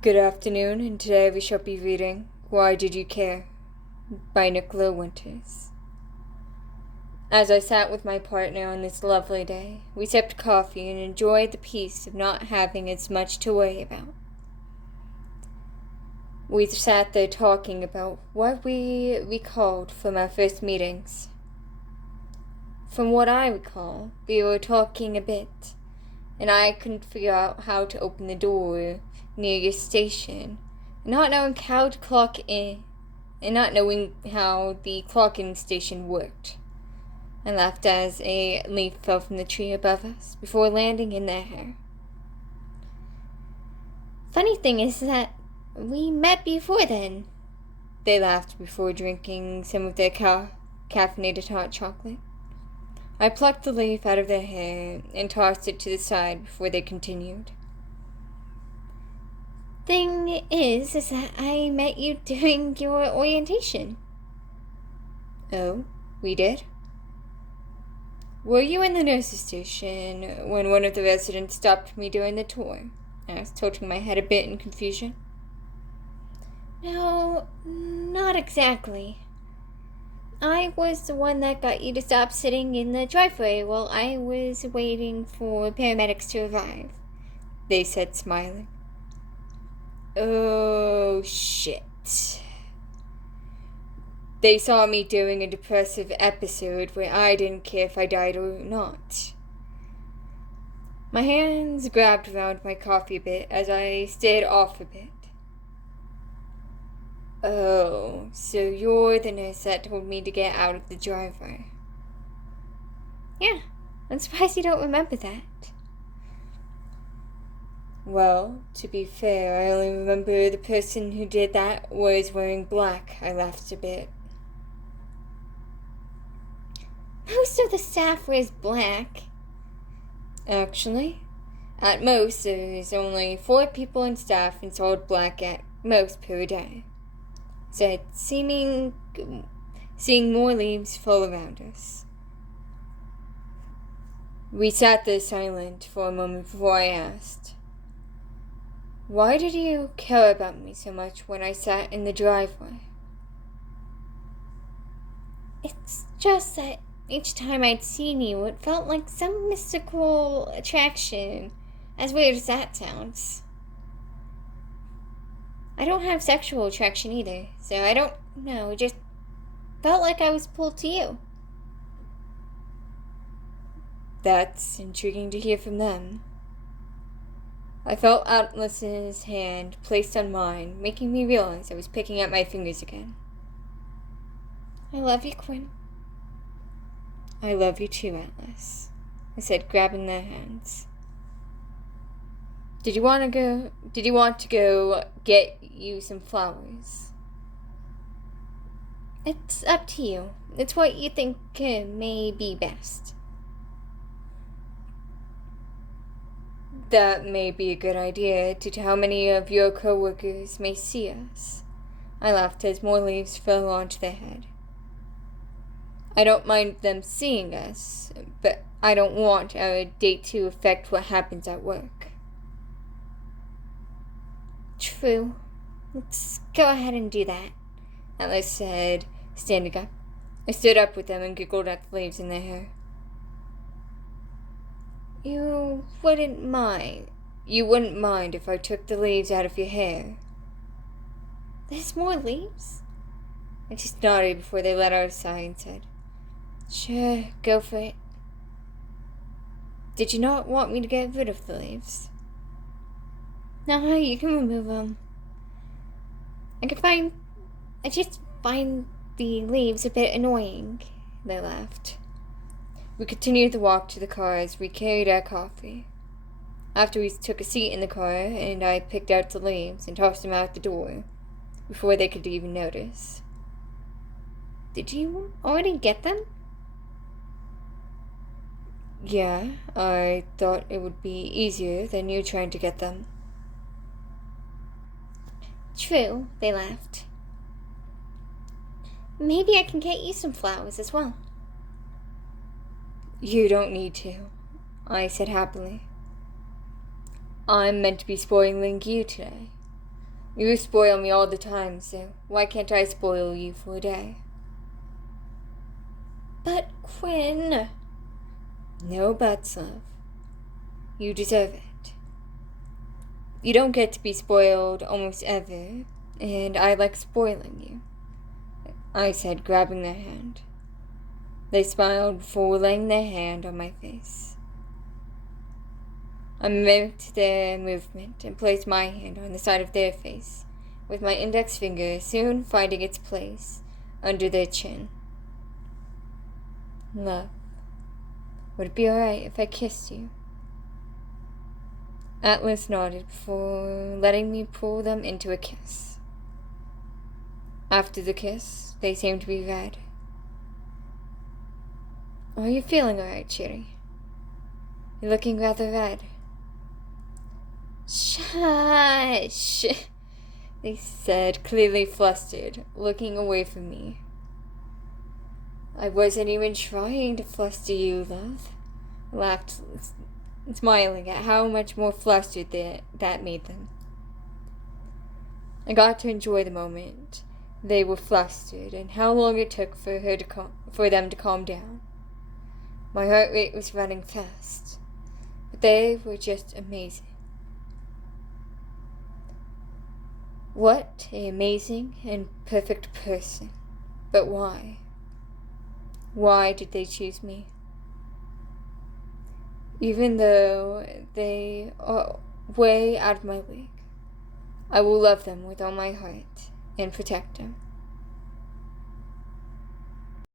Good afternoon, and today we shall be reading Why Did You Care? By Nickollo Winters. As I sat with my partner on this lovely day, we sipped coffee and enjoyed the peace of not having as much to worry about. We sat there talking about what we recalled from our first meetings. From what I recall, we were talking a bit, and I couldn't figure out how to open the door near your station, not knowing how to clock in, and not knowing how the clock-in station worked. I laughed as a leaf fell from the tree above us before landing in their hair. Funny thing is that we met before then. They laughed before drinking some of their caffeinated hot chocolate. I plucked the leaf out of their hair and tossed it to the side before they continued. Thing is that I met you during your orientation. Oh, we did? Were you in the nurse's station when one of the residents stopped me during the tour? I was tilting my head a bit in confusion. No, not exactly. I was the one that got you to stop sitting in the driveway while I was waiting for paramedics to arrive, they said, smiling. Oh, shit. They saw me during a depressive episode where I didn't care if I died or not. My hands grabbed around my coffee a bit as I stared off a bit. Oh, so you're the nurse that told me to get out of the driveway. Yeah, I'm surprised you don't remember that. Well, to be fair, I only remember the person who did that was wearing black. I laughed a bit. Most of the staff wears black. Actually, at most, there's only 4 people on staff installed black at most per day. Said, seeing more leaves fall around us. We sat there silent for a moment before I asked, why did you care about me so much when I sat in the driveway? It's just that each time I'd seen you, it felt like some mystical attraction, as weird as that sounds. I don't have sexual attraction either, so I don't know, it just felt like I was pulled to you. That's intriguing to hear from them. I felt Atlas's hand placed on mine, making me realize I was picking at my fingers again. I love you, Quin. I love you too, Atlas, I said, grabbing their hands. Did you want to go get you some flowers? It's up to you. It's what you think may be best. That may be a good idea due to how many of your co-workers may see us. I laughed as more leaves fell onto their head. I don't mind them seeing us, but I don't want our date to affect what happens at work. True. Let's go ahead and do that, Atlas said, standing up. I stood up with them and giggled at the leaves in their hair. You wouldn't mind if I took the leaves out of your hair. There's more leaves? I just nodded before they let out a sigh and said, sure, go for it. Did you not want me to get rid of the leaves? No, you can remove them. I just find the leaves a bit annoying, they laughed. We continued the walk to the car as we carried our coffee. After we took a seat in the car, and I picked out the leaves and tossed them out the door, before they could even notice. Did you already get them? Yeah, I thought it would be easier than you trying to get them. True, they laughed. Maybe I can get you some flowers as well. You don't need to, I said happily. I'm meant to be spoiling you today. You spoil me all the time, so why can't I spoil you for a day? But, Quin... No buts, love. You deserve it. You don't get to be spoiled almost ever, and I like spoiling you, I said, grabbing their hand. They smiled before laying their hand on my face. I mimicked their movement and placed my hand on the side of their face, with my index finger soon finding its place under their chin. Love, would it be alright if I kissed you? Atlas nodded before letting me pull them into a kiss. After the kiss, they seemed to be red. Are you feeling alright, Cherry? You're looking rather red. Shush, they said, clearly flustered, looking away from me. I wasn't even trying to fluster you, love. I laughed, smiling at how much more flustered that made them. I got to enjoy the moment they were flustered and how long it took for them to calm down. My heart rate was running fast, but they were just amazing. What an amazing and perfect person. But why? Why did they choose me? Even though they are way out of my league, I will love them with all my heart and protect them.